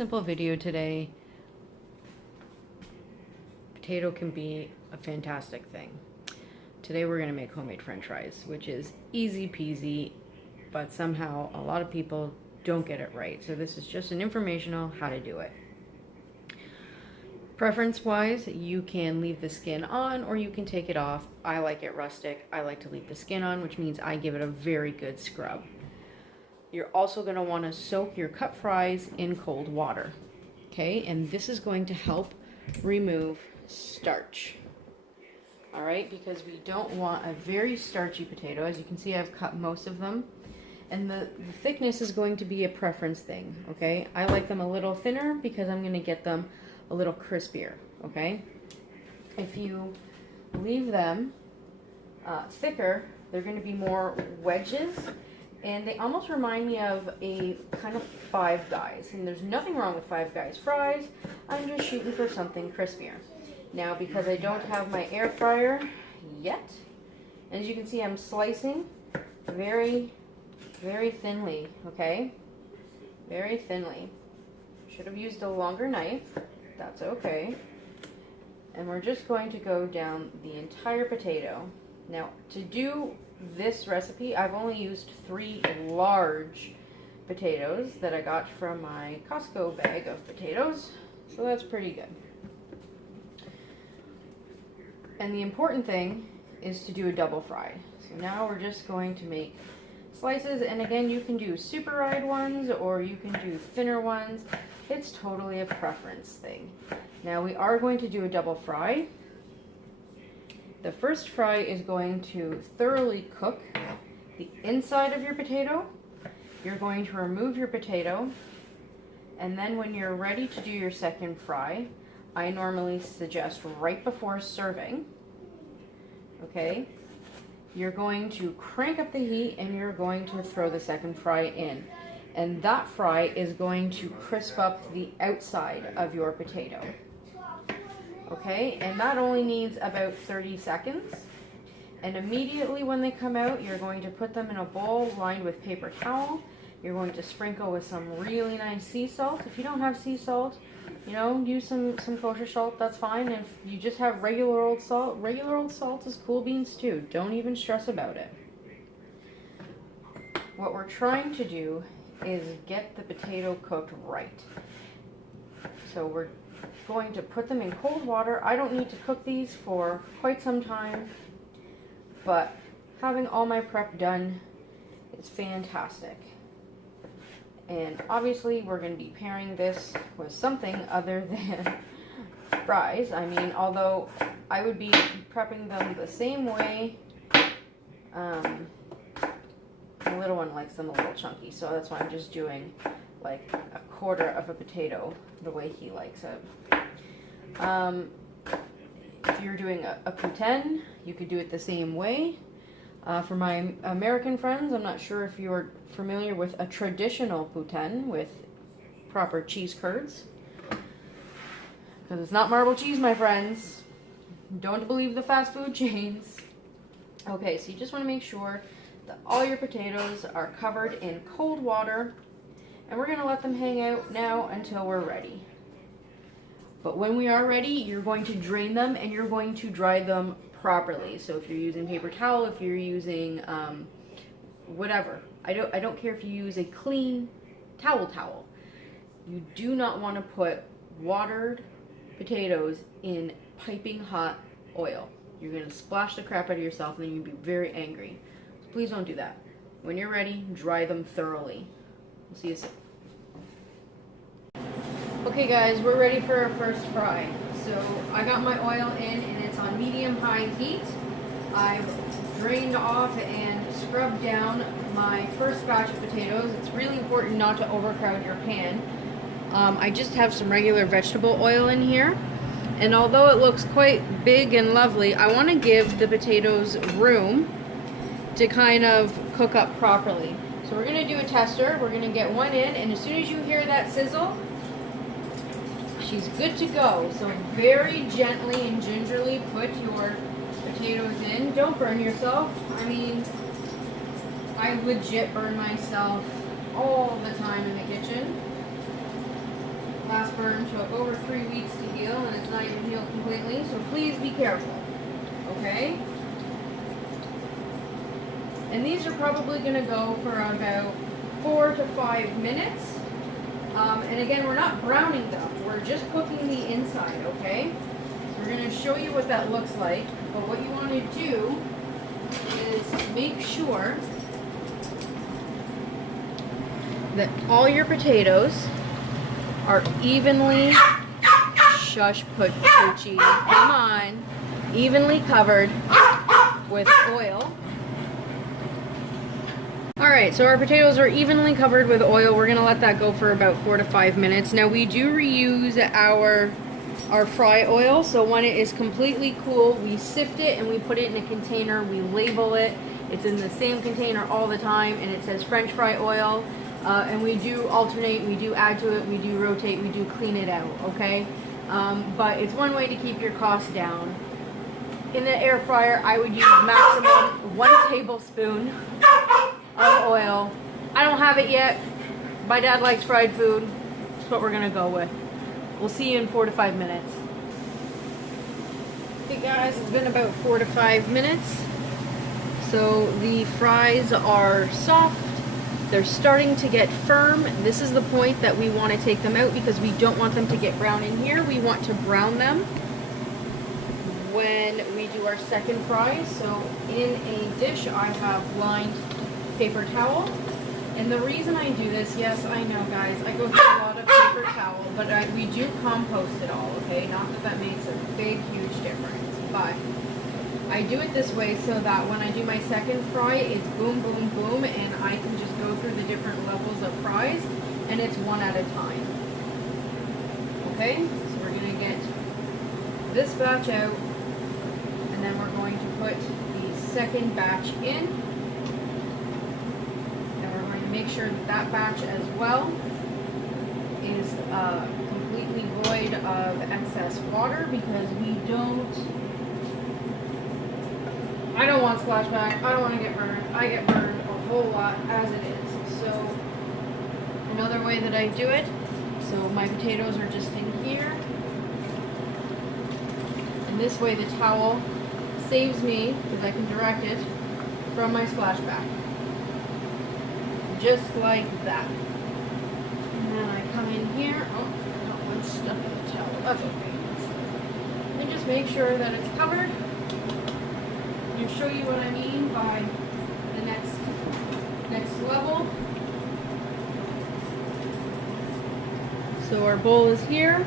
simple video today. Potato can be a fantastic thing. Today we're going to make homemade french fries, which is easy peasy, but somehow a lot of people don't get it right. So this is just an informational how to do it. Preference wise, you can leave the skin on or you can take it off. I like it rustic. I like to leave the skin on, which means I give it a very good scrub. You're also going to want to soak your cut fries in cold water. Okay, and this is going to help remove starch. All right, because we don't want a very starchy potato. As you can see, I've cut most of them. And the thickness is going to be a preference thing, okay? I like them a little thinner because I'm going to get them a little crispier, okay? If you leave them thicker, they're going to be more wedges, and they almost remind me of a kind of Five Guys. And there's nothing wrong with Five Guys fries. I'm just shooting for something crispier. Now, because I don't have my air fryer yet, as you can see, I'm slicing very, very thinly, okay? Very thinly. Should have used a longer knife. That's okay. And we're just going to go down the entire potato. Now, to do this recipe, I've only used 3 large potatoes that I got from my Costco bag of potatoes, so that's pretty good. And the important thing is to do a double fry. So now we're just going to make slices, and again, you can do super wide ones or you can do thinner ones. It's totally a preference thing. Now we are going to do a double fry. The first fry is going to thoroughly cook the inside of your potato. You're going to remove your potato, and then when you're ready to do your second fry, I normally suggest right before serving, okay? You're going to crank up the heat and you're going to throw the second fry in. And that fry is going to crisp up the outside of your potato. Okay, and that only needs about 30 seconds. And immediately when they come out, you're going to put them in a bowl lined with paper towel. You're going to sprinkle with some really nice sea salt. If you don't have sea salt, you know, use some kosher salt, that's fine. If you just have regular old salt is cool beans too. Don't even stress about it. What we're trying to do is get the potato cooked right. So we're going to put them in cold water. I don't need to cook these for quite some time, but having all my prep done is fantastic. And obviously we're going to be pairing this with something other than fries. I mean, although I would be prepping them the same way, the little one likes them a little chunky, so that's why I'm just doing like a quarter of a potato the way he likes it. If you're doing a poutine, you could do it the same way. For my American friends, I'm not sure if you're familiar with a traditional poutine with proper cheese curds. Because it's not marble cheese, my friends. Don't believe the fast food chains. Okay, so you just want to make sure that all your potatoes are covered in cold water. And we're going to let them hang out now until we're ready. But when we are ready, you're going to drain them and you're going to dry them properly. So if you're using paper towel, if you're using whatever, I don't care if you use a clean towel. You do not want to put watered potatoes in piping hot oil. You're going to splash the crap out of yourself and then you'll be very angry. So please don't do that. When you're ready, dry them thoroughly. We'll see you soon. Okay guys, we're ready for our first fry. So I got my oil in and it's on medium-high heat. I've drained off and scrubbed down my first batch of potatoes. It's really important not to overcrowd your pan. I just have some regular vegetable oil in here. And although it looks quite big and lovely, I want to give the potatoes room to kind of cook up properly. So we're going to do a tester. We're going to get one in, and as soon as you hear that sizzle, she's good to go. So very gently and gingerly put your potatoes in. Don't burn yourself. I mean, I legit burn myself all the time in the kitchen. please be careful, okay? And these are probably gonna go for about 4 to 5 minutes. And again, we're not browning them, we're just cooking the inside, okay? So we're gonna show you what that looks like, but what you wanna do is make sure that all your potatoes are evenly, shush poochie, come on, evenly covered with oil. Alright, so our potatoes are evenly covered with oil. We're going to let that go for about 4 to 5 minutes. Now we do reuse our fry oil, so when it is completely cool, we sift it and we put it in a container, we label it. It's in the same container all the time and it says French fry oil. And we do alternate, we do add to it, we do rotate, we do clean it out, okay? But it's one way to keep your costs down. In the air fryer, I would use maximum 1 tablespoon of oil. I don't have it yet. My dad likes fried food. That's what we're gonna go with. We'll see you in 4 to 5 minutes. Okay guys, it's been about 4 to 5 minutes. So the fries are soft. They're starting to get firm. This is the point that we want to take them out because we don't want them to get brown in here. We want to brown them when we do our second fry. So in a dish I have lined paper towel. And the reason I do this, yes, I know guys, I go through a lot of paper towel, but we do compost it all, okay? Not that that makes a big, huge difference, but I do it this way so that when I do my second fry, it's boom, boom, boom, and I can just go through the different levels of fries, and it's one at a time. Okay, so we're gonna get this batch out, and then we're going to put the second batch in, and we're going to make sure that that batch as well is completely void of excess water because I don't want splashback, I don't want to get burned. I get burned a whole lot as it is. So another way that I do it, so my potatoes are just in here. And this way the towel saves me, because I can direct it, from my splashback. Just like that. And then I come in here, oh, I got one stuck in the towel, that's okay. And just make sure that it's covered. To show you what I mean by the next level. So our bowl is here.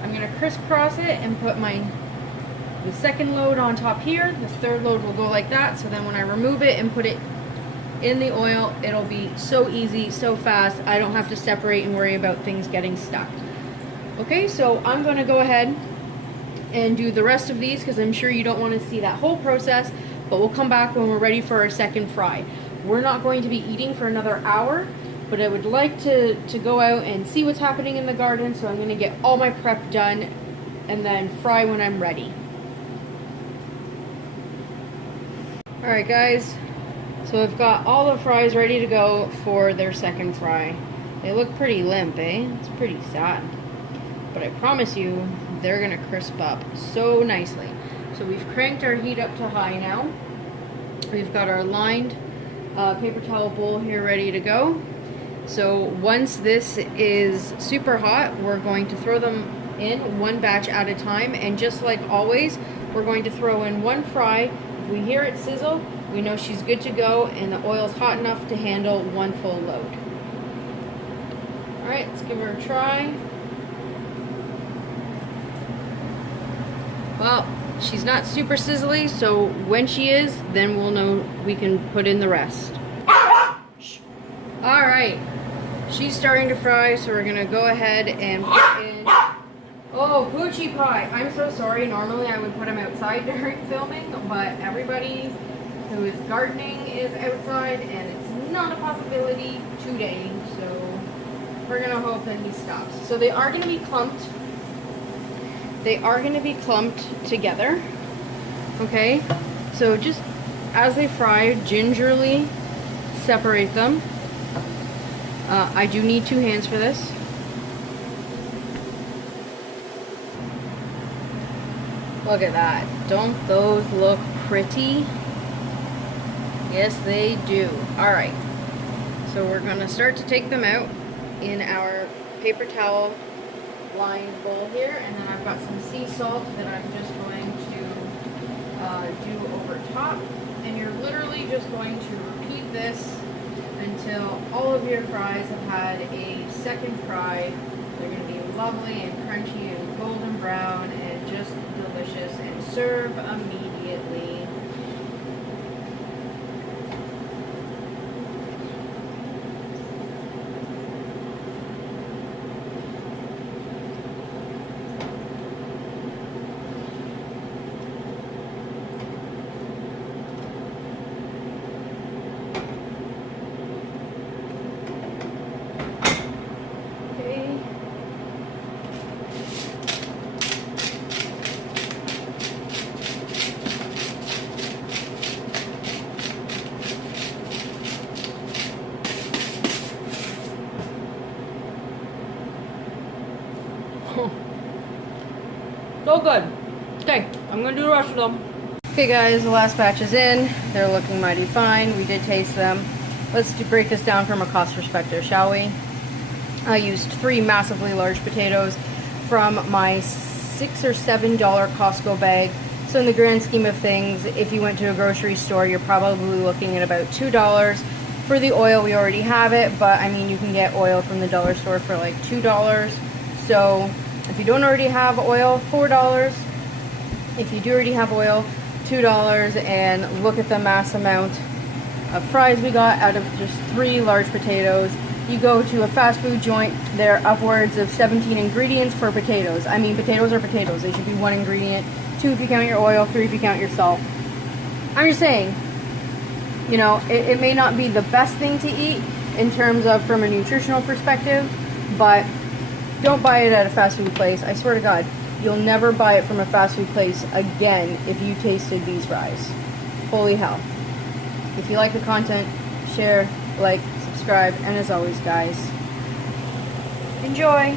I'm going to crisscross it and put the second load on top here. The third load will go like that. So then when I remove it and put it in the oil, it'll be so easy, so fast. I don't have to separate and worry about things getting stuck. Okay, so I'm going to go ahead and do the rest of these because I'm sure you don't want to see that whole process, but we'll come back when we're ready for our second fry. We're not going to be eating for another hour, but I would like to go out and see what's happening in the garden, so I'm going to get all my prep done and then fry when I'm ready. Alright guys, so I've got all the fries ready to go for their second fry. They look pretty limp, eh? It's pretty sad. But I promise you, they're gonna crisp up so nicely. So we've cranked our heat up to high now. We've got our lined paper towel bowl here ready to go. So once this is super hot, we're going to throw them in one batch at a time, and just like always, we're going to throw in one fry. If we hear it sizzle, we know she's good to go and the oil's hot enough to handle one full load. Alright, let's give her a try. Well, she's not super sizzly, so when she is, then we'll know we can put in the rest. Alright, she's starting to fry, so we're gonna go ahead and put in... Oh, Poochie Pie! I'm so sorry, normally I would put him outside during filming, but everybody who is gardening is outside, and it's not a possibility today, so we're gonna hope that he stops. So they are gonna be clumped. They are going to be clumped together, okay? So just as they fry, gingerly separate them. I do need 2 hands for this. Look at that. Don't those look pretty? Yes, they do. All right. So we're going to start to take them out in our paper towel lined bowl here. And then I've got some sea salt that I'm just going to do over top. And you're literally just going to repeat this until all of your fries have had a second fry. They're going to be lovely and crunchy and golden brown and just delicious, and serve immediately. So good. Okay, I'm gonna do the rest of them. Okay guys, the last batch is in. They're looking mighty fine. We did taste them. Let's break this down from a cost perspective, shall we? I used 3 massively large potatoes from my $6 or $7 Costco bag. So in the grand scheme of things, if you went to a grocery store, you're probably looking at about $2. For the oil, we already have it, but I mean, you can get oil from the dollar store for like $2. So if you don't already have oil, $4. If you do already have oil, $2. And look at the mass amount of fries we got out of just 3 large potatoes. You go to a fast food joint, they're upwards of 17 ingredients for potatoes. I mean, potatoes are potatoes. They should be 1 ingredient, 2 if you count your oil, 3 if you count your salt. I'm just saying, you know, it may not be the best thing to eat in terms of from a nutritional perspective, but don't buy it at a fast food place. I swear to God, you'll never buy it from a fast food place again if you tasted these fries. Holy hell. If you like the content, share, like, subscribe, and as always, guys, enjoy!